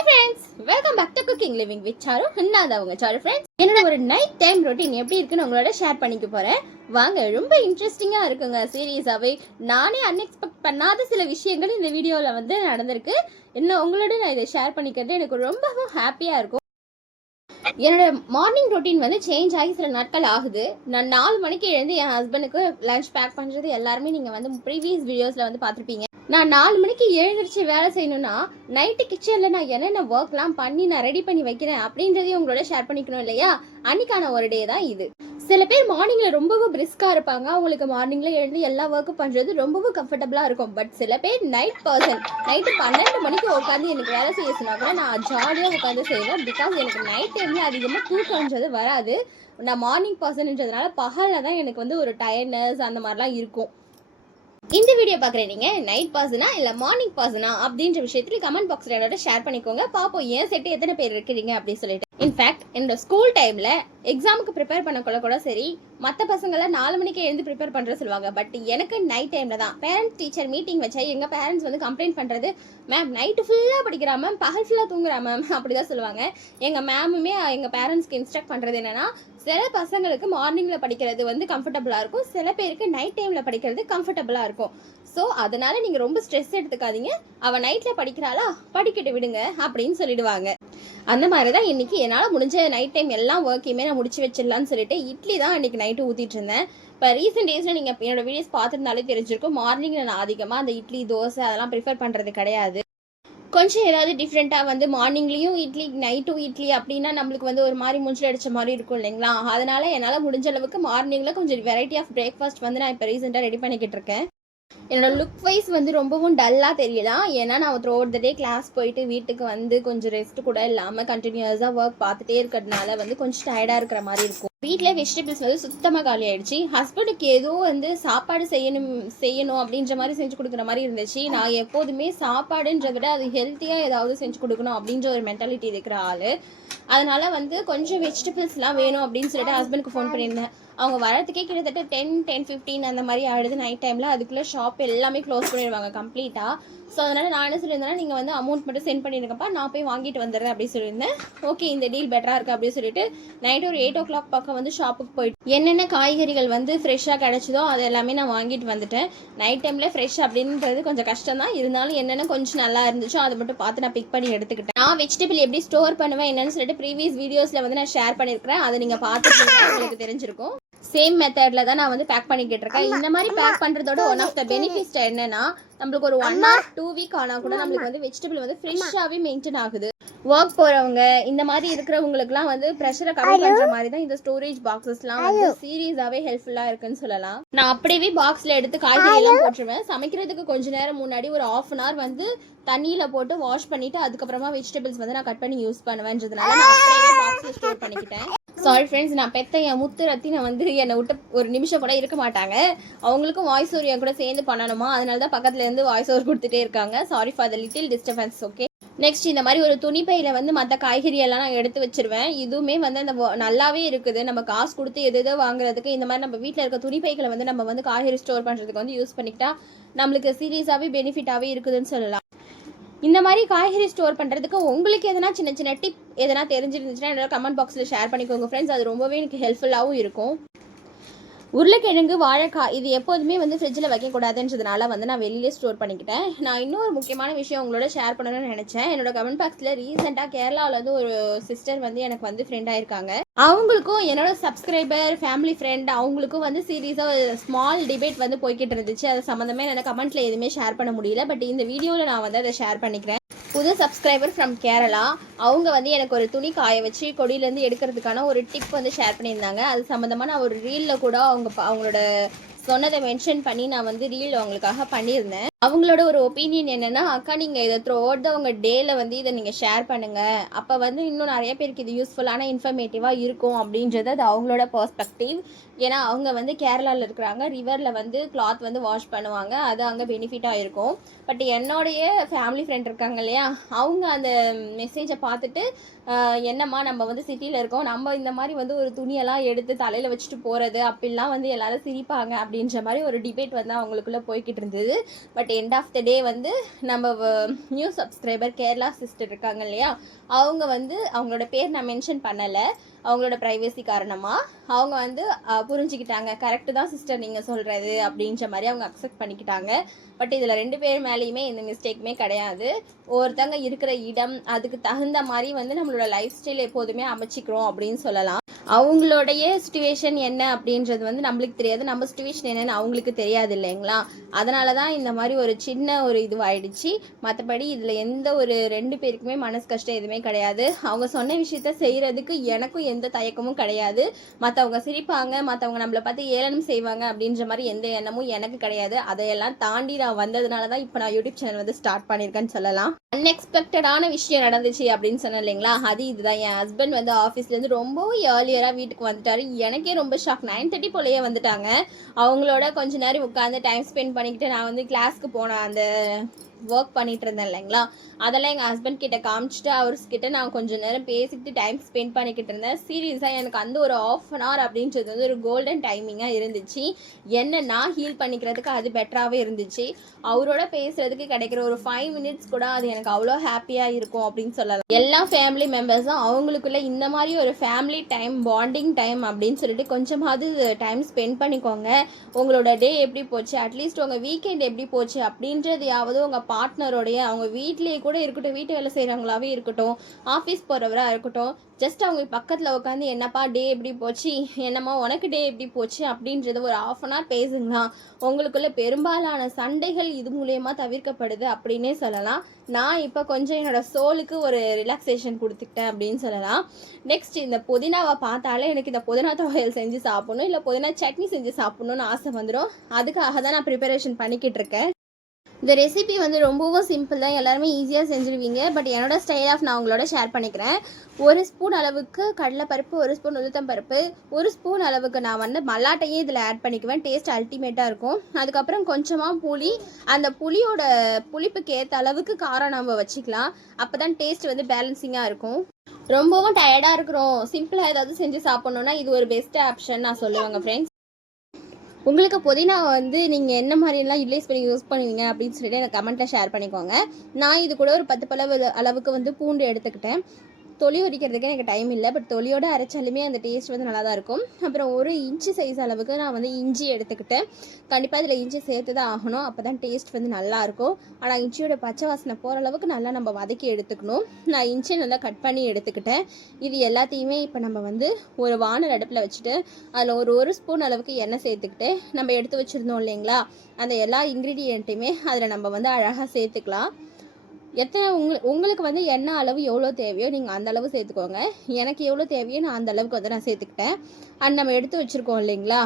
Hi friends welcome back to cooking living with Charu நான் அவங்க sir friends என்னோட ஒரு நைட் டைம் ரொட்டீன் எப்படி இருக்குன்னு உங்களோட ஷேர் பண்ணிக்க போறேன். வாங்க ரொம்ப இன்ட்ரெஸ்டிங்காக இருக்குங்க. சீரியஸாகவே நானே அன்எக்ஸ்பெக்ட் பண்ணாத சில விஷயங்கள் இந்த வீடியோவில் வந்து நடந்திருக்கு. இன்னும் உங்களோட நான் இதை ஷேர் பண்ணிக்கிறது எனக்கு ரொம்பவும் ஹாப்பியாக இருக்கும். என்னோட மார்னிங் ரொட்டீன் வந்து சேஞ்ச் ஆகி சில நாட்கள் ஆகுது. நான் நாலு மணிக்கு எழுந்து என் ஹஸ்பண்டுக்கு லஞ்ச் பேக் பண்ணுறது எல்லாருமே நீங்கள் வந்து ப்ரீவியஸ் வீடியோஸில் வந்து பார்த்துருப்பீங்க. நான் நாலு மணிக்கு எழுந்திரிச்சு வேலை செய்யணும்னா நைட்டு கிச்சனில் நான் என்னென்ன ஒர்க்லாம் பண்ணி நான் ரெடி பண்ணி வைக்கிறேன் அப்படின்றதையும் உங்களோட ஷேர் பண்ணிக்கணும் இல்லையா? அன்னைக்கான ஒரு டே தான் இது. சில பேர் மார்னிங்கில் ரொம்பவும் பிரிஸ்காக இருப்பாங்க. அவங்களுக்கு மார்னிங்கில் எழுந்து எல்லா ஒர்க்கும் பண்ணுறது ரொம்பவும் கம்ஃபர்டபுளாக இருக்கும். பட் சில பேர் நைட் பர்சன் நைட்டு பன்னெண்டு மணிக்கு உட்காந்து எனக்கு வேலை செய்ய சொன்னா கூட நான் ஜாலியாக உட்காந்து செய்வேன். பிகாஸ் எனக்கு நைட் டைமில் அதிகமாக தூக்கம்ன்றது வராது. நான் மார்னிங் பர்சன்ன்றதுனால பகலில் தான் எனக்கு வந்து ஒரு டயர்னஸ் அந்த மாதிரிலாம் இருக்கும். இந்த வீடியோ பார்க்குறேன் நீங்கள் நைட் பர்சனா இல்லை மார்னிங் பர்சனா அப்படின்ற விஷயத்தில் கமெண்ட் பாக்ஸில் என்னோட ஷேர் பண்ணிக்கோங்க. பார்ப்போம் ஏன் செட்டு எத்தனை பேர் இருக்கிறீங்க அப்படின்னு சொல்லிட்டு. இன்ஃபேக்ட் என்னோட ஸ்கூல் டைமில் எக்ஸாமுக்கு ப்ரிப்பேர் பண்ணக்குள்ள கூட சரி மற்ற பசங்களை நாலு மணிக்கு எழுந்து ப்ரிப்பேர் பண்ணுற சொல்லுவாங்க. பட் எனக்கு நைட் டைமில் தான். பேரண்ட்ஸ் டீச்சர் மீட்டிங் வச்சா எங்கள் பேரண்ட்ஸ் வந்து கம்ப்ளைண்ட் பண்ணுறது மேம் நைட்டு ஃபுல்லாக படிக்கிறா மேம் பகல் ஃபுல்லாக தூங்குறா மேம் அப்படி தான் சொல்லுவாங்க எங்கள் மேமுமே எங்கள் பேரண்ட்ஸ்க்கு இன்ஸ்ட்ரக்ட் பண்ணுறது என்னன்னா சில பசங்களுக்கு மார்னிங்கில் படிக்கிறது வந்து கம்ஃபர்டபுளாக இருக்கும். சில பேருக்கு நைட் டைமில் படிக்கிறது கம்ஃபர்டபுளாக இருக்கும். ஸோ அதனால் நீங்கள் ரொம்ப ஸ்ட்ரெஸ் எடுத்துக்காதீங்க. அவள் நைட்டில் படிக்கிறாளா? படிக்கட்டு விடுங்க அப்படின்னு சொல்லிடுவாங்க. அந்த மாதிரி தான் இன்னைக்கு என்னால் முடிஞ்ச நைட் டைம் எல்லாம் ஒர்க்கையுமே நான் முடிச்சு வச்சிடலான்னு சொல்லிட்டு இட்லி தான் இன்றைக்கி நைட்டு ஊற்றிட்டு இருந்தேன். இப்போ ரீசெண்ட் டேஸில் நீங்கள் என்னோட வீடியோஸ் பார்த்துருந்தாலே தெரிஞ்சிருக்கும். மார்னிங் நான் அதிகமாக அந்த இட்லி தோசை அதெல்லாம் ப்ரிஃபர் பண்ணுறது கிடையாது. கொஞ்சம் ஏதாவது டிஃப்ரெண்ட்டாக வந்து மார்னிங்லேயும் இட்லி நைட்டும் இட்லி அப்படின்னா நம்மளுக்கு வந்து ஒரு மாதிரி மூஞ்சில் அடித்த மாதிரி இருக்கும் இல்லைங்களா? அதனால் என்னால் முடிஞ்ச அளவுக்கு மார்னிங்கில் கொஞ்சம் வெரைட்டி ஆஃப் பிரேக்ஃபாஸ்ட் வந்து நான் இப்போ ரீசெண்டாக ரெடி பண்ணிக்கிட்டு இருக்கேன். என்னோட லுக் வைஸ் வந்து ரொம்பவும் டல்லாக தெரியலாம் ஏன்னா நான் throughout the day class போயிட்டு வீட்டுக்கு வந்து கொஞ்சம் ரெஸ்ட் கூட இல்லாமல் கண்டினியூஸாக ஒர்க் பார்த்துட்டே இருக்கிறதுனால வந்து கொஞ்சம் டயர்டாக இருக்கிற மாதிரி இருக்கும். வீட்டில் வெஜிடபிள்ஸ் வந்து சுத்தமாக காலி ஆயிடுச்சு. ஹஸ்பண்டுக்கு ஏதோ வந்து சாப்பாடு செய்யணும் செய்யணும் அப்படின்ற மாதிரி செஞ்சு கொடுக்குற மாதிரி இருந்துச்சு. நான் எப்போதுமே சாப்பாடுன்றத விட அது ஹெல்த்தியாக ஏதாவது செஞ்சு கொடுக்கணும் அப்படின்ற ஒரு மென்டாலிட்டி இருக்கிற ஆள். அதனால் வந்து கொஞ்சம் வெஜிடபிள்ஸ்லாம் வேணும் அப்படின்னு சொல்லிட்டு ஹஸ்பண்டுக்கு ஃபோன் பண்ணியிருந்தேன். அவங்க வரதுக்கே கிட்டத்தட்ட டென் டென் ஃபிஃப்டீன் அந்த மாதிரி ஆயிடுது நைட் டைமில் அதுக்குள்ளே ஷாப் எல்லாமே க்ளோஸ் பண்ணிடுவாங்க கம்ப்ளீட்டாக ஸோ அதனால் நான் என்ன சொல்லியிருந்தேன்னா நீங்கள் வந்து அமௌண்ட் மட்டும் சென்ட் பண்ணிடுங்கப்பா நான் போய் வாங்கிட்டு வந்துடுறேன் அப்படின்னு சொல்லியிருந்தேன். ஓகே இந்த டீல் பெட்டராக இருக்குது அப்படின்னு சொல்லிட்டு நைட் ஒரு எயிட் ஓ கிளாக் பக்கம் வந்து ஷாப்புக்கு போயிட்டு என்னென்ன காய்கறிகள் வந்து ஃப்ரெஷ்ஷாக கிடச்சிதோ அது எல்லாமே நான் வாங்கிட்டு வந்துட்டேன். நைட் டைமில் ஃப்ரெஷ் அப்படின்றது கொஞ்சம் கஷ்டம் தான் இருந்தாலும் என்னென்ன கொஞ்சம் நல்லா இருந்துச்சோ அதை மட்டும் பார்த்து நான் பிக் பண்ணி எடுத்துக்கிட்டேன். நான் வெஜிடபிள் எப்படி ஸ்டோர் பண்ணுவேன் என்னன்னு சொல்லிட்டு ப்ரீவியஸ் வீடியோஸில் வந்து நான் ஷேர் பண்ணியிருக்கிறேன். அதை நீங்கள் பார்த்துட்டு உங்களுக்கு தெரிஞ்சிருக்கும். சேம் மெத்தட்ல தான் நான் வந்து பேக் பண்ணிக்கிட்டு இருக்கேன் இந்த மாதிரி பேக் பண்றதோட ஒன் ஆஃப் த பெனிஃபிட்ஸ் என்னன்னா நம்மளுக்கு ஒரு ஒன் ஆர் டூ வீக் ஆனா கூட நம்மளுக்கு வந்து வெஜிடபிள் வந்து ஃப்ரெஷ்ஷாவே மெயின்டைன் ஆகுது. ஒர்க் போறவங்க இந்த மாதிரி இருக்கிறவங்களுக்குலாம் வந்து ப்ரெஷரை கம்மி பண்ற மாதிரி தான் இந்த ஸ்டோரேஜ் பாக்ஸஸ்லாம் வந்து சீரியஸாவே ஹெல்ப்ஃபுல்லா இருக்குன்னு சொல்லலாம். நான் அப்படியே பாக்ஸ்ல எடுத்து காய்கறி எல்லாம் போட்டுருவேன். சமைக்கிறதுக்கு கொஞ்ச நேரம் முன்னாடி ஒரு ஆஃப் அன் ஹவர் வந்து தண்ணியில போட்டு வாஷ் பண்ணிட்டு அதுக்கப்புறமா வெஜிடபிள்ஸ் வந்து நான் கட் பண்ணி யூஸ் பண்ணுவேன்றதுனால நான் அப்படியே பாக்ஸ்ல ஸ்டோர் பண்ணிக்கிட்டேன். சாரி ஃப்ரெண்ட்ஸ் நான் பெத்த என் முத்து ரத்தினை வந்து என்னை விட்டு ஒரு நிமிஷம் கூட இருக்க மாட்டாங்க. அவங்களுக்கும் வாய்ஸ் ஓவர் என் கூட சேர்ந்து பண்ணணுமா? அதனால தான் பக்கத்துல இருந்து வாய்ஸ் ஓவர் கொடுத்துட்டே இருக்காங்க. Sorry for the little disturbance okay next இந்த மாதிரி ஒரு துணிப்பையில் வந்து மற்ற காய்கறி எல்லாம் நான் எடுத்து வச்சிருவேன். இதுவுமே வந்து அந்த நல்லாவே இருக்குது. நம்ம காசு கொடுத்து எது எதோ வாங்குறதுக்கு இந்த மாதிரி நம்ம வீட்டில் இருக்க துணிப்பைகளை வந்து நம்ம வந்து காய்கறி ஸ்டோர் பண்ணுறதுக்கு வந்து யூஸ் பண்ணிக்கிட்டா நம்மளுக்கு சீரியஸாகவே பெனிஃபிட்டாகவே இருக்குதுன்னு சொல்லலாம். இந்த மாதிரி காய்கறி ஸ்டோர் பண்ணுறதுக்கு உங்களுக்கு எதனா சின்ன சின்ன டிப் எதனா தெரிஞ்சிருந்துச்சுன்னா என்னோட கமெண்ட் பாக்ஸில் ஷேர் பண்ணிக்கோங்க ஃப்ரெண்ட்ஸ் அது ரொம்பவே எனக்கு ஹெல்ப்ஃபுல்லாகவும் இருக்கும். உருளைக்கிழங்கு வாழைக்காய் இது எப்போதுமே வந்து ஃப்ரிட்ஜில் வைக்கக்கூடாதுன்றதுனால வந்து நான் வெளியிலே ஸ்டோர் பண்ணிக்கிட்டேன். நான் இன்னொரு முக்கியமான விஷயம் உங்களோட ஷேர் பண்ணணும்னு நினச்சேன். என்னோட கமெண்ட் பாக்ஸில் ரீசெண்டாக கேரளாவில் வந்து ஒரு சிஸ்டர் வந்து எனக்கு வந்து ஃப்ரெண்ட் ஆயிருக்காங்க. அவங்களுக்கும் என்னோட சப்ஸ்கிரைபர் ஃபேமிலி ஃப்ரெண்ட் அவங்களுக்கும் வந்து சீரியஸாக ஒரு ஸ்மால் டிபேட் வந்து போய்கிட்டு இருந்துச்சு. அது சம்மந்தமே என்னால் கமெண்ட்டில் எதுவுமே ஷேர் பண்ண முடியல. பட் இந்த வீடியோவில் நான் வந்து அதை ஷேர் பண்ணிக்கிறேன். புது சப்ஸ்கிரைபர் ஃப்ரம் கேரளா அவங்க வந்து எனக்கு ஒரு துணி காய வச்சு கொடியிலேருந்து எடுக்கிறதுக்கான ஒரு டிப் வந்து ஷேர் பண்ணியிருந்தாங்க. அது சம்மந்தமாக நான் ஒரு ரீலில் கூட அவங்க ப- அவங்களோட சொன்னதை மென்ஷன் பண்ணி நான் வந்து ரீல் அவங்களுக்காக பண்ணியிருந்தேன். அவங்களோட ஒரு ஒப்பீனியன் என்னன்னா அக்கா நீங்கள் இதை த்ரூ அவுட் உங்கள் டேல வந்து இதை நீங்கள் ஷேர் பண்ணுங்க. அப்போ வந்து இன்னும் நிறைய பேருக்கு இது யூஸ்ஃபுல்லான இன்ஃபர்மேட்டிவாக இருக்கும். அப்படின்றது அது அவங்களோட பர்ஸ்பெக்டிவ் ஏன்னா அவங்க வந்து கேரளாவில் இருக்கிறாங்க. ரிவரில் வந்து கிளாத் வந்து வாஷ் பண்ணுவாங்க. அது அங்கே பெனிஃபிட்டாக இருக்கும். பட் என்னுடைய ஃபேமிலி ஃப்ரெண்ட் இருக்காங்க இல்லையா? அவங்க அந்த மெசேஜை பார்த்துட்டு என்னம்மா நம்ம வந்து சிட்டியில் இருக்கோம். நம்ம இந்த மாதிரி வந்து ஒரு துணியெல்லாம் எடுத்து தலையில் வச்சுட்டு போகிறது அப்படிலாம் வந்து எல்லாரும் சிரிப்பாங்க. அப்படின்ற மாதிரி ஒரு டிபேட் வந்து அவங்களுக்குள்ளே போய்கிட்டு இருந்தது. But but end of the day வந்து நம்ம நியூ சப்ஸ்கிரைபர் கேரளா சிஸ்டர் இருக்காங்க இல்லையா? அவங்க வந்து அவங்களோட பேர் நான் மென்ஷன் பண்ணலை. அவங்களோட ப்ரைவசி காரணமாக அவங்க வந்து புரிஞ்சுக்கிட்டாங்க. கரெக்டு தான் சிஸ்டர் நீங்கள் சொல்கிறது அப்படின்ற மாதிரி அவங்க அக்செப்ட் பண்ணிக்கிட்டாங்க. பட் இதில் ரெண்டு பேர் மேலேயுமே எந்த மிஸ்டேக்குமே கிடையாது. ஒருத்தங்க இருக்கிற இடம் அதுக்கு தகுந்த மாதிரி வந்து நம்மளோட லைஃப் ஸ்டைல் எப்போதுமே அமைச்சிக்கிறோம் அப்படின்னு சொல்லலாம். அவங்களுடைய சுச்சுவேஷன் என்ன அப்படின்றது வந்து நம்மளுக்கு தெரியாது. நம்ம சுச்சுவேஷன் என்னன்னு அவங்களுக்கு தெரியாது இல்லைங்களா? அதனால தான் இந்த மாதிரி ஒரு சின்ன ஒரு இதுவாயிடுச்சு. மற்றபடி இதில் எந்த ஒரு ரெண்டு பேருக்குமே மனசு கஷ்டம் எதுவுமே கிடையாது. அவங்க சொன்ன விஷயத்த செய்கிறதுக்கு எனக்கும் எந்த தயக்கமும் கிடையாது. மற்றவங்க சிரிப்பாங்க மற்றவங்க நம்மளை பார்த்து ஏளனம் செய்வாங்க அப்படின்ற மாதிரி எந்த எண்ணமும் எனக்கு கிடையாது. அதையெல்லாம் தாண்டி நான் வந்ததுனால தான் இப்போ நான் யூடியூப் சேனல் வந்து ஸ்டார்ட் பண்ணியிருக்கேன்னு சொல்லலாம். அன்எக்ஸ்பெக்டடான விஷயம் நடந்துச்சு அப்படின்னு சொன்னேன் இல்லைங்களா? அது இதுதான். என் ஹஸ்பண்ட் வந்து ஆஃபீஸ்லேருந்து ரொம்ப நேராக வீட்டுக்கு வந்துட்டாரு. எனக்கே ரொம்ப ஷாக் நைன் தேர்ட்டி போலயே வந்துட்டாங்க. அவங்களோட கொஞ்ச நேரம் உட்காந்து டைம் ஸ்பெண்ட் பண்ணிக்கிட்டு நான் வந்து கிளாஸ்க்கு போனேன் அந்த ஒர்க் பண்ணிட்டு இருந்தேன் இல்லைங்களா? அதெல்லாம் எங்கள் ஹஸ்பண்ட் கிட்ட காமிச்சிட்டு அவர்கிட்ட நான் கொஞ்ச நேரம் பேசிக்கிட்டு டைம் ஸ்பெண்ட் பண்ணிக்கிட்டு இருந்தேன். சீரியஸாக எனக்கு அந்த ஒரு ஆஃப் அன் ஹவர் அப்படின்றது வந்து ஒரு கோல்டன் டைமிங்காக இருந்துச்சு. என்ன நான் ஹீல் பண்ணிக்கிறதுக்கு அது பெட்டராகவே இருந்துச்சு. அவரோட பேசுறதுக்கு கிடைக்கிற ஒரு ஃபைவ் மினிட்ஸ் கூட அது எனக்கு அவ்வளோ ஹாப்பியாக இருக்கும் அப்படின்னு சொல்லலாம். எல்லா ஃபேமிலி மெம்பர்ஸும் அவங்களுக்குள்ள இந்த மாதிரி ஒரு ஃபேமிலி டைம் பாண்டிங் டைம் அப்படின்னு சொல்லிட்டு கொஞ்சமாவது டைம் ஸ்பெண்ட் பண்ணிக்கோங்க. உங்களோட டே எப்படி போச்சு? அட்லீஸ்ட் உங்கள் வீக்கெண்ட் எப்படி போச்சு? அப்படின்றதையாவது உங்கள் பார்ட்னரோடைய அவங்க வீட்லேயே கூட இருக்கட்டும் வீட்டு வேலை செய்கிறவங்களாவே இருக்கட்டும் ஆஃபீஸ் போகிறவராக இருக்கட்டும் ஜஸ்ட் அவங்க பக்கத்தில் உட்காந்து என்னப்பா டே எப்படி போச்சு என்னம்மா உனக்கு டே எப்படி போச்சு? அப்படின்றது ஒரு ஆஃப் அன் ஹவர் பேசுங்களா உங்களுக்குள்ள பெரும்பாலான சண்டைகள் இது மூலயமா தவிர்க்கப்படுது அப்படின்னே சொல்லலாம். நான் இப்போ கொஞ்சம் என்னோட சோலுக்கு ஒரு ரிலாக்ஸேஷன் கொடுத்துக்கிட்டேன் அப்படின்னு சொல்லலாம். நெக்ஸ்ட் இந்த புதினாவை பார்த்தாலே எனக்கு இந்த புதினா துவையல் செஞ்சு சாப்பிடணும் இல்லை புதினா சட்னி செஞ்சு சாப்பிடணும்னு ஆசை வந்துடும் அதுக்காக தான் நான் ப்ரிப்பரேஷன் பண்ணிக்கிட்டு இருக்கேன். இந்த ரெசிபி வந்து ரொம்பவும் சிம்பிள் தான் எல்லாருமே ஈஸியாக செஞ்சுருவீங்க. பட் என்னோட ஸ்டைல் ஆஃப் நான் உங்களோட ஷேர் பண்ணிக்கிறேன். ஒரு ஸ்பூன் அளவுக்கு கடலைப்பருப்பு ஒரு ஸ்பூன் உளுத்தம் பருப்பு ஒரு ஸ்பூன் அளவுக்கு நான் வந்து மல்லாட்டையே இதில் ஆட் பண்ணிக்குவேன். டேஸ்ட் அல்டிமேட்டாக இருக்கும். அதுக்கப்புறம் கொஞ்சமாக புளி அந்த புளியோட புளிப்புக்கு ஏற்ற அளவுக்கு காரம் நம்ம வச்சுக்கலாம். அப்போ தான் டேஸ்ட் வந்து பேலன்சிங்காக இருக்கும். ரொம்பவும் டயர்டாக இருக்கிறோம். சிம்பிளாக ஏதாவது செஞ்சு சாப்பிட்ணுன்னா இது ஒரு பெஸ்ட் ஆப்ஷன் நான் சொல்லுவேங்க ஃப்ரெண்ட்ஸ் உங்களுக்கு புதினா வந்து நீங்கள் என்ன மாதிரிலாம் யூட்டிலைஸ் பண்ணி யூஸ் பண்ணுவீங்க அப்படின்னு சொல்லிட்டு எனக்கு கமெண்ட்டில் ஷேர் பண்ணிக்கோங்க. நான் இது கூட ஒரு பத்து பலவு அளவுக்கு வந்து பூண்டு எடுத்துக்கிட்டேன். தொலி உரிக்கிறதுக்கு எனக்கு டைம் இல்லை பட் தொலியோட அரைச்சாலுமே அந்த டேஸ்ட் வந்து நல்லா தான் இருக்கும். அப்புறம் ஒரு இன்ச்சு சைஸ் அளவுக்கு நான் வந்து இஞ்சி எடுத்துக்கிட்டேன். கண்டிப்பாக இதில் இஞ்சி சேர்த்து தான் ஆகணும். அப்போ தான் டேஸ்ட் வந்து நல்லா இருக்கும். ஆனால் இஞ்சியோட பச்சை வாசனை போகிற அளவுக்கு நல்லா நம்ம வதக்கி எடுத்துக்கணும். நான் இஞ்சி நல்லா கட் பண்ணி எடுத்துக்கிட்டேன். இது எல்லாத்தையுமே இப்போ நம்ம வந்து ஒரு வானல் அடுப்பில் வச்சுட்டு அதில் ஒரு ஒரு ஸ்பூன் அளவுக்கு எண்ணெய் சேர்த்துக்கிட்டு நம்ம எடுத்து வச்சுருந்தோம் இல்லைங்களா? அந்த எல்லா இன்க்ரீடியண்ட்டையுமே அதில் நம்ம வந்து அழகாக சேர்த்துக்கலாம். எத்தனை உங்கள் உங்களுக்கு வந்து என்ன அளவு எவ்வளோ தேவையோ நீங்கள் அந்த அளவு சேர்த்துக்கோங்க. எனக்கு எவ்வளோ தேவையோ நான் அந்த அளவுக்கு வந்து நான் சேர்த்துக்கிட்டேன். அண்ட் நம்ம எடுத்து வச்சுருக்கோம் இல்லைங்களா?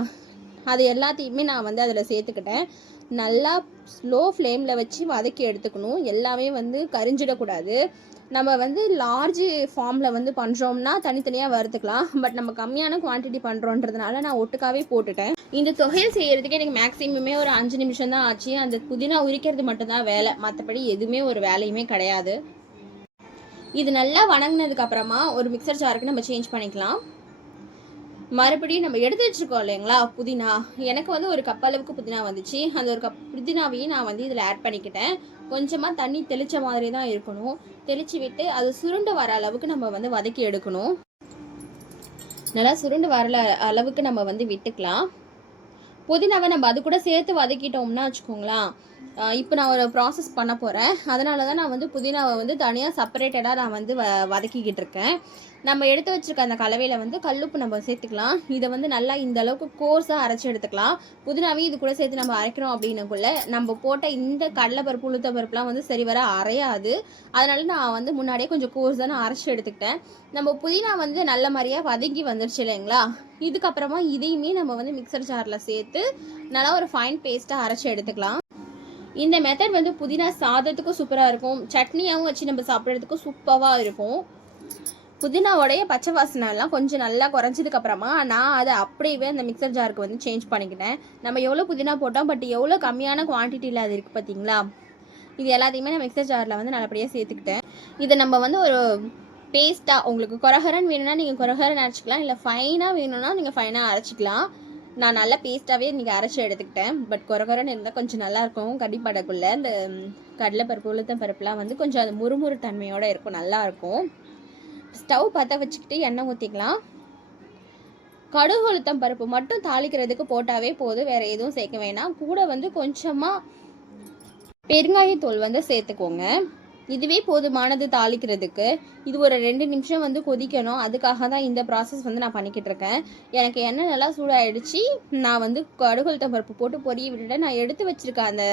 அது எல்லாத்தையுமே நான் வந்து அதில் சேர்த்துக்கிட்டேன். நல்லா ஸ்லோ ஃப்ளேமில் வச்சு வதக்கி எடுத்துக்கணும். எல்லாமே வந்து கரிஞ்சிடக்கூடாது. நம்ம வந்து லார்ஜ் ஃபார்மில் வந்து பண்ணுறோம்னா தனித்தனியாக வறுத்துக்கலாம். பட் நம்ம கம்மியான குவான்டிட்டி பண்ணுறோன்றதுனால நான் ஒட்டுக்காவே போட்டுட்டேன். இந்த தொகையில் செய்கிறதுக்கு எனக்கு மேக்ஸிமமே ஒரு அஞ்சு நிமிஷம் தான் ஆச்சு. அந்த புதினா உரிக்கிறது மட்டும்தான் வேலை. மற்றபடி எதுவுமே ஒரு வேலையுமே கிடையாது. இது நல்லா வணங்கினதுக்கு அப்புறமா ஒரு மிக்சர் ஜாருக்கு நம்ம சேஞ்ச் பண்ணிக்கலாம். மறுபடியும் நம்ம எடுத்து வச்சுருக்கோம் இல்லைங்களா? புதினா. எனக்கு வந்து ஒரு கப் அளவுக்கு புதினா வந்துச்சு. அந்த ஒரு கப் புதினாவையும் நான் வந்து இதில் ஆட் பண்ணிக்கிட்டேன். கொஞ்சமாக தண்ணி தெளிச்ச மாதிரி தான் இருக்கணும். தெளிச்சு விட்டு அது சுருண்டு வர அளவுக்கு நம்ம வந்து வதக்கி எடுக்கணும். நல்லா சுருண்டு வர அளவுக்கு நம்ம வந்து விட்டுக்கலாம். புதினாவை நம்ம அது கூட சேர்த்து வதக்கிட்டோம்னா வச்சுக்கோங்களேன். இப்போ நான் ஒரு ப்ராசஸ் பண்ண போகிறேன் அதனால தான் நான் வந்து புதினாவை வந்து தனியாக செப்பரேட்டடாக நான் வந்து வ வதக்கிக்கிட்டு இருக்கேன். நம்ம எடுத்து வச்சுருக்க அந்த கலவையில் வந்து கல்லுப்பு நம்ம சேர்த்துக்கலாம். இதை வந்து நல்லா இந்த அளவுக்கு கோர்ஸாக அரைச்சி எடுத்துக்கலாம். புதினாவையும் இது கூட சேர்த்து நம்ம அரைக்கிறோம் அப்படின்னக்குள்ள நம்ம போட்ட இந்த கடலைப்பருப்பு உளுத்த பருப்புலாம் வந்து சரி வர அரையாது. அதனால நான் வந்து முன்னாடியே கொஞ்சம் கோர்ஸாக நான் அரைச்சி எடுத்துக்கிட்டேன். நம்ம புதினா வந்து நல்ல மாதிரியாக வதங்கி வந்துருச்சு இல்லைங்களா? இதுக்கப்புறமா இதையுமே நம்ம வந்து மிக்சர் ஜாரில் சேர்த்து நல்லா ஒரு ஃபைன் பேஸ்ட்டாக அரைச்சி எடுத்துக்கலாம். இந்த மெத்தட் வந்து புதினா சாதத்துக்கும் சூப்பராக இருக்கும். சட்னியாகவும் வச்சு நம்ம சாப்பிட்றதுக்கும் சூப்பராக இருக்கும். புதினாவோடைய பச்சை வாசனைலாம் கொஞ்சம் நல்லா குறைஞ்சதுக்கு அப்புறமா நான் அதை அப்படியே அந்த மிக்சர் ஜாருக்கு வந்து சேஞ்ச் பண்ணிக்கிட்டேன். நம்ம எவ்வளோ புதினா போட்டோம் பட் எவ்வளோ கம்மியான குவான்டிட்டியில் அது இருக்குது பார்த்தீங்களா? இது எல்லாத்தையுமே நான் மிக்சர் ஜாரில் வந்து நல்லபடியாக சேர்த்துக்கிட்டேன். இதை நம்ம வந்து ஒரு பேஸ்ட்டாக உங்களுக்கு கொரகரன் வேணும்னா நீங்கள் கொரகரன் அரைச்சிக்கலாம். இல்லை ஃபைனாக வேணும்னா நீங்கள் ஃபைனாக அரைச்சிக்கலாம். நான் நல்லா பேஸ்ட்டாகவே இன்றைக்கி அரைச்சி எடுத்துக்கிட்டேன். பட் குறை குறைன்னு இருந்தால் கொஞ்சம் நல்லாயிருக்கும் கடிப்படக்குள்ள இந்த கடலைப்பருப்பு உளுத்தம் பருப்புலாம் வந்து கொஞ்சம் அது முறுமுறு தன்மையோடு இருக்கும். நல்லாயிருக்கும் ஸ்டவ் பற்ற வச்சுக்கிட்டு எண்ணெய் ஊற்றிக்கலாம் கடுகு உளுத்தம் பருப்பு மட்டும் தாளிக்கிறதுக்கு போட்டாவே போதும். வேறு எதுவும் சேர்க்க வேணாம். கூட வந்து கொஞ்சமாக பெருங்காயத்தூள் வந்து சேர்த்துக்கோங்க. இதுவே போதுமானது தாளிக்கிறதுக்கு. இது ஒரு ரெண்டு நிமிஷம் வந்து கொதிக்கணும். அதுக்காக தான் இந்த ப்ராசஸ் வந்து நான் பண்ணிக்கிட்டு இருக்கேன். எனக்கு எண்ணெய் நல்லா சூடாயிடுச்சு. நான் வந்து கடுகுளுத்தம் பருப்பு போட்டு பொரிய விட்டுட்டு நான் எடுத்து வச்சிருக்க அந்த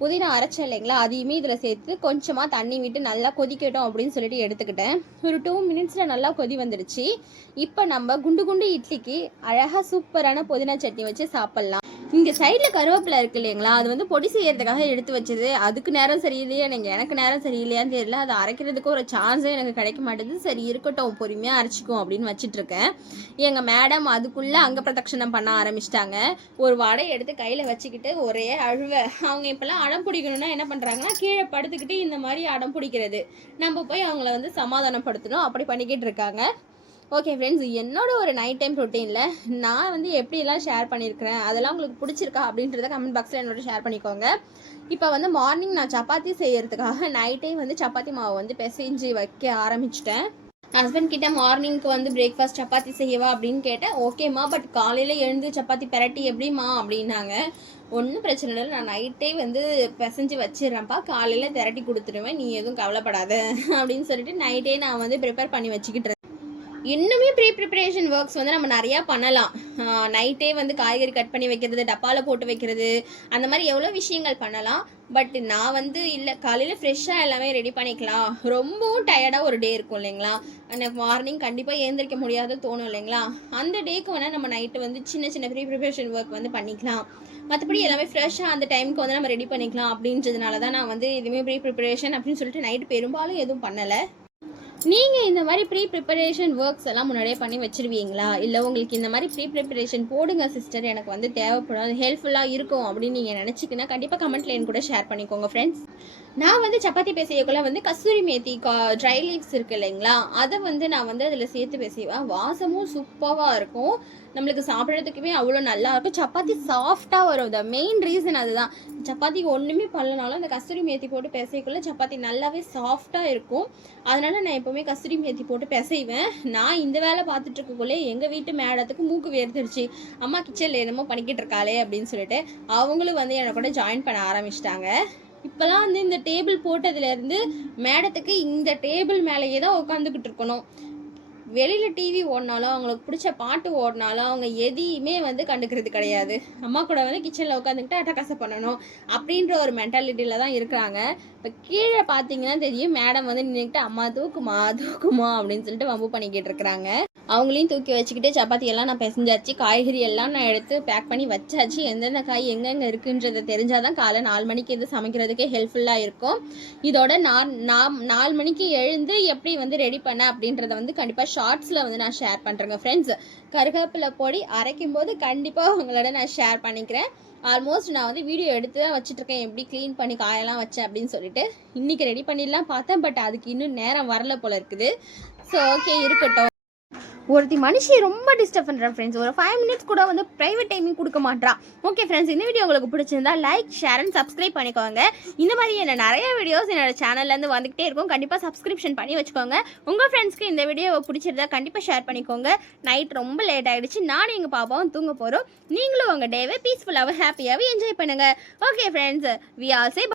புதினா அரைச்சேன் இல்லைங்களா அதையுமே இதில் சேர்த்து கொஞ்சமாக தண்ணி விட்டு நல்லா கொதிக்கட்டும் அப்படின்னு சொல்லிட்டு எடுத்துக்கிட்டேன். ஒரு டூ மினிட்ஸில் நல்லா கொதி வந்துடுச்சு இப்போ நம்ம குண்டு குண்டு இட்லிக்கு அழகாக சூப்பரான புதினா சட்னி வச்சு சாப்பிட்லாம். இங்கே சைடில் கருவேப்பிலை இருக்கு இல்லைங்களா? அது வந்து பொடி செய்யறதுக்காக எடுத்து வச்சது. அதுக்கு நேரம் சரியில்லையா. நீங்கள் எனக்கு நேரம் சரியில்லையான்னு தெரியல. அதை அரைக்கிறதுக்கு ஒரு சான்ஸே எனக்கு கிடைக்க மாட்டேது சரி இருக்கட்டும் பொறுமையாக அரைச்சிக்கும் அப்படின்னு வச்சிட்டு இருக்கேன் எங்கள் மேடம் அதுக்குள்ளே அங்க பிரதட்சணம் பண்ண ஆரம்பிச்சிட்டாங்க. ஒரு வடை எடுத்து கையில் வச்சுக்கிட்டு ஒரே அழுவ. அவங்க இப்போல்லாம் அடம் பிடிக்கணும்னா என்ன பண்ணுறாங்கன்னா கீழே படுத்துக்கிட்டு இந்த மாதிரி அடம் பிடிக்கிறது. நம்ம போய் அவங்கள வந்து சமாதானப்படுத்தணும். அப்படி பண்ணிக்கிட்டு இருக்காங்க. ஓகே ஃப்ரெண்ட்ஸ் என்னோட ஒரு நைட் டைம் ரொட்டீனில் நான் வந்து எப்படியெல்லாம் ஷேர் பண்ணியிருக்கிறேன் அதெல்லாம் உங்களுக்கு பிடிச்சிருக்கா? அப்படின்றத கமெண்ட் பாக்ஸில் என்னோட ஷேர் பண்ணிக்கோங்க. இப்போ வந்து மார்னிங் நான் சப்பாத்தி செய்யறதுக்காக நைட்டே வந்து சப்பாத்தி மாவு வந்து பிசைஞ்சு வைக்க ஆரம்பிச்சிட்டேன். ஹஸ்பண்ட் கிட்ட மார்னிங்க்கு வந்து பிரேக்ஃபாஸ்ட் சப்பாத்தி செய்யவா அப்படின்னு கேட்டேன். ஓகேம்மா பட் காலையில் எழுந்து சப்பாத்தி பெரட்டி எப்படிம்மா? அப்படின்னாங்க. ஒன்றும் பிரச்சனை இல்லை. நான் நைட்டே வந்து பிசைஞ்சு வச்சிடுறேன்ப்பா. காலையில் திரட்டி கொடுத்துருவேன் நீ எதுவும் கவலைப்படாத. அப்படின்னு சொல்லிட்டு நைட்டே நான் வந்து ப்ரிப்பேர் பண்ணி வச்சுக்கிட்டு இன்னுமே ப்ரீ ப்ரிப்பரேஷன் ஒர்க்ஸ் வந்து நம்ம நிறையா பண்ணலாம். நைட்டே வந்து காய்கறி கட் பண்ணி வைக்கிறது டப்பாவில் போட்டு வைக்கிறது அந்த மாதிரி எவ்வளோ விஷயங்கள் பண்ணலாம். பட் நான் வந்து இல்லை காலையில் ஃப்ரெஷ்ஷாக எல்லாமே ரெடி பண்ணிக்கலாம். ரொம்பவும் டயர்டாக ஒரு டே இருக்கும் இல்லைங்களா? எனக்கு மார்னிங் கண்டிப்பாக ஏந்திரிக்க முடியாத தோணும் இல்லைங்களா? அந்த டேக்கு வேணால் நம்ம நைட்டு வந்து சின்ன சின்ன ப்ரீ ப்ரிப்பரேஷன் ஒர்க் வந்து பண்ணிக்கலாம். மற்றபடி எல்லாமே ஃப்ரெஷ்ஷாக அந்த டைமுக்கு வந்து நம்ம ரெடி பண்ணிக்கலாம் அப்படின்றதுனால தான் நான் வந்து எதுவுமே ப்ரீ ப்ரிப்பரேஷன் அப்படின்னு சொல்லிட்டு நைட்டு பெரும்பாலும் எதுவும் பண்ணலை. நீங்கள் இந்த மாதிரி ப்ரீ ப்ரிப்பரேஷன் ஒர்க்ஸ் எல்லாம் முன்னாடியே பண்ணி வச்சிருவீங்களா? இல்லை உங்களுக்கு இந்த மாதிரி ப்ரீ ப்ரிப்பரேஷன் போடுங்க சிஸ்டர் எனக்கு வந்து தேவைப்படும் அது ஹெல்ப்ஃபுல்லாக இருக்கும் அப்படின்னு நீங்கள் நினச்சிக்கினா கண்டிப்பாக கமெண்ட்ல என் கூட ஷேர் பண்ணிக்கோங்க ஃப்ரெண்ட்ஸ் நான் வந்து சப்பாத்தி பேசியக்குள்ள வந்து கஸ்தூரி மேத்தி ட்ரை லீவ்ஸ் இருக்கு இல்லைங்களா? அதை வந்து நான் வந்து அதில் சேர்த்து பேசிவேன் வாசமும் சூப்பராக இருக்கும். நம்மளுக்கு சாப்பிட்றதுக்குமே அவ்வளோ நல்லா இருக்கும். சப்பாத்தி சாஃப்டாக வரும். த மெயின் ரீசன் அதுதான். சப்பாத்திக்கு ஒன்றுமே பண்ணலனாலும் அந்த கஸ்தூரி மேத்தி போட்டு பிசைக்குள்ள சப்பாத்தி நல்லாவே சாஃப்டாக இருக்கும். அதனால நான் இப்போ எப்போவுமே கஸ்தூரி மேத்தி போட்டு பிசைவேன். நான் இந்த வேலை பார்த்துட்டு இருக்கக்குள்ளே எங்கள் வீட்டு மேடத்துக்கு மூக்கு வேர்த்துருச்சு. அம்மா கிச்சனில் என்னமோ பண்ணிக்கிட்டு இருக்காளே அப்படின்னு சொல்லிட்டு அவங்களும் வந்து என்னை கூட ஜாயின் பண்ண ஆரம்பிச்சிட்டாங்க. இப்போலாம் வந்து இந்த டேபிள் போட்டதுலேருந்து மேடத்துக்கு இந்த டேபிள் மேலேயே தான் உட்காந்துக்கிட்டு இருக்கணும். வெளியில் டிவி ஓடினாலும் அவங்களுக்கு பிடிச்ச பாட்டு ஓடினாலும் அவங்க எதையுமே வந்து கண்டுக்கிறது கிடையாது. அம்மா கூட வந்து கிச்சனில் உட்காந்துக்கிட்டு அட்டகாசம் பண்ணணும் அப்படின்ற ஒரு மென்டாலிட்டியில் தான் இருக்கிறாங்க. இப்போ கீழே பார்த்தீங்கன்னா தெரியும் மேடம் வந்து நின்றுக்கிட்டு அம்மா தூக்குமா தூக்குமா அப்படின்னு சொல்லிட்டு வம்பு பண்ணிக்கிட்டு இருக்கிறாங்க. அவங்களையும் தூக்கி வச்சுக்கிட்டு சப்பாத்தி எல்லாம் நான் பிசைஞ்சாச்சு காய்கறி எல்லாம் நான் எடுத்து பேக் பண்ணி வச்சாச்சு. எந்தெந்த காய் எங்கெங்கே இருக்குன்றதை தெரிஞ்சாதான் காலை நாலு மணிக்கு இது சமைக்கிறதுக்கே ஹெல்ப்ஃபுல்லாக இருக்கும். இதோட நான் நான் நாலு மணிக்கு எழுந்து எப்படி வந்து ரெடி பண்ண அப்படின்றத வந்து கண்டிப்பாக ஷார்ட்ஸில் வந்து நான் ஷேர் பண்ணுறேங்க ஃப்ரெண்ட்ஸ் கருவேப்பிலை பொடி அரைக்கும் போது கண்டிப்பாக உங்களோட நான் ஷேர் பண்ணிக்கிறேன். ஆல்மோஸ்ட் நான் வந்து வீடியோ எடுத்து தான் வச்சுட்ருக்கேன். எப்படி க்ளீன் பண்ணி காயெல்லாம் வச்சேன் அப்படின்னு சொல்லிட்டு. இன்றைக்கி ரெடி பண்ணிடலாம் பார்த்தேன். பட் அதுக்கு இன்னும் நேரம் வரல போல இருக்குது. ஸோ ஓகே இருக்கட்டும். ஒருத்தி மனுஷி ரொம்ப டிஸ்டர்ப் பண்ணுறேன் ஃப்ரெண்ட்ஸ் ஒரு ஃபைவ் மினிட்ஸ் கூட வந்து ப்ரைவேட் டைமிங் கொடுக்க மாட்றான் ஓகே ஃப்ரெண்ட்ஸ் இந்த வீடியோ உங்களுக்கு பிடிச்சிருந்தா லைக் ஷேர் அண்ட் சப்ஸ்கிரைப் பண்ணிக்கோங்க. இந்த மாதிரி என்ன நிறைய வீடியோஸ் என்னோட சேனல்லேருந்து வந்துகிட்டே இருக்கும். கண்டிப்பாக சப்ஸ்கிரிப்ஷன் பண்ணி வச்சுக்கோங்க. உங்கள் ஃப்ரெண்ட்ஸ்க்கு இந்த வீடியோ பிடிச்சிருந்தா கண்டிப்பாக ஷேர் பண்ணிக்கோங்க. நைட் ரொம்ப லேட் ஆகிடுச்சு நானும் எங்கள் பாப்பாவும் தூங்க போகிறோம் நீங்களும் உங்கள் டேவை பீஸ்ஃபுல்லாகவும் ஹாப்பியாகவும் என்ஜாய் பண்ணுங்கள் okay friends we all say